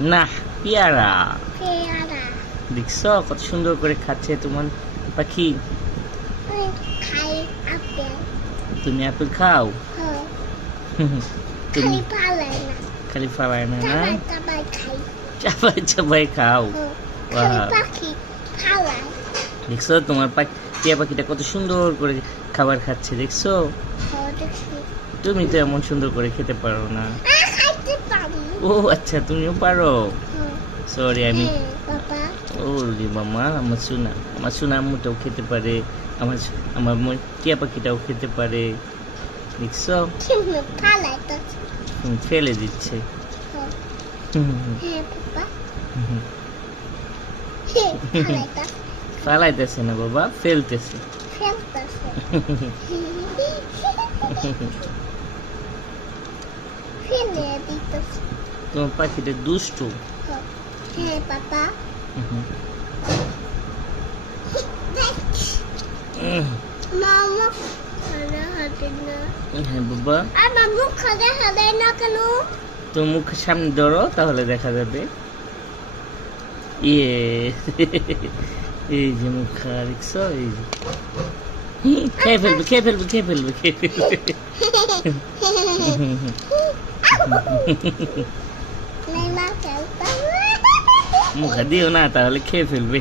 না, পেয়ারা। পেয়ারা। দেখছো কত সুন্দর করে খাচ্ছে তোমার পাখি। আমি খাই আপেল। তুমি আপেল খাও? হ্যাঁ। তুমি খালি পালাই না। খালি ফালায় না, না চাবাই চাবাই খাই। চাবাই চাবাই খাও। হ্যাঁ। খালি বাহ। পাখি ফালাই। দেখছো তোমার টিয়া পাখিটা কত সুন্দর করে খাবার খাচ্ছে, দেখছো? হ্যাঁ, দেখছি। তুমি তো এমন সুন্দর করে খেতে পারো না। খাইতে পারি। ও আচ্ছা, তুমিও পারো। হ্যাঁ। সরি, আমি হ্যাঁ, বাবা। ও রে মামা, আমার সোনা আম্মুটাও খেতে পারে, আমার আমার টিয়া পাখিটাও খেতে পারে, দেখছো? কিন্তু ফালাই তো। ফেলে দিচ্ছে। হ্যাঁ। হুম, হুম, হ্যাঁ, বাবা। হুম। হ্যাঁ, ফালাই তো। ফালাইতেছে না বাবা, ফেলতেছে। ফেলতেছে। ফেলে দিতেছে। তোমার পাখিটা দুষ্টু। হ্যাঁ, বাবা। হুম, মামা খালে হাতে না। হ্যাঁ বাবা, আমার মুখ খালে হাতে না কেন? তো মুখ সামনে ধরো, তাহলে দেখা যাবে। ইয়ে এই যে মুখ খাওয়া, দেখছো? এই যে খেয়ে ফেলবে, খেয়ে ফেলবে, খেয়ে ফেলবে, খেয়ে ফেলবে। নাই মা খেলতাম। মুখে দিও না, তাহলে খেয়ে ফেলবে।